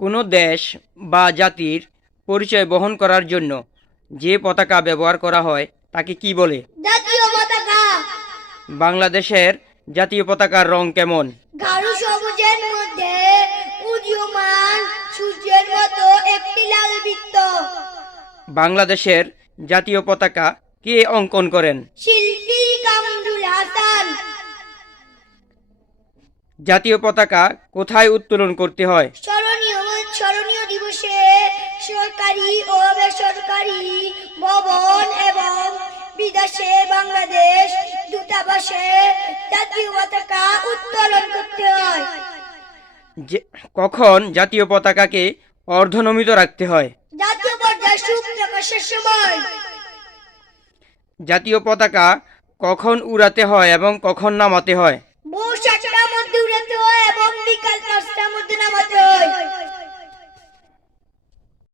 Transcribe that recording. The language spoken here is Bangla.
কোনো দেশ বা জাতির পরিচয় বহন করার জন্য যে পতাকা ব্যবহার করা হয় তাকে কি বলে? জাতীয় পতাকা। বাংলাদেশের জাতীয় পতাকার রং কেমন? গাঢ় সবুজের মধ্যে উদীয়মান সূর্যের মতো একটি লাল বৃত্ত। বাংলাদেশের জাতীয় পতাকা কে অঙ্কন করেন? শিল্পী কামরুল হাসান। জাতীয় পতাকা কোথায় উত্তোলন করতে হয়? স্মরণীয় দিবসে সরকারি ও বেসরকারি ভবন এবং বিদেশে বাংলাদেশ দূতাবাসে জাতীয় পতাকা উত্তোলন করতে হয়। যে কখন জাতীয় পতাকাকে অর্ধনমিত রাখতে হয়? জাতীয় পর্যায়ে সুখ প্রকাশের সময়। জাতীয় পতাকা কখন উড়াতে হয় এবং কখন নামাতে হয়?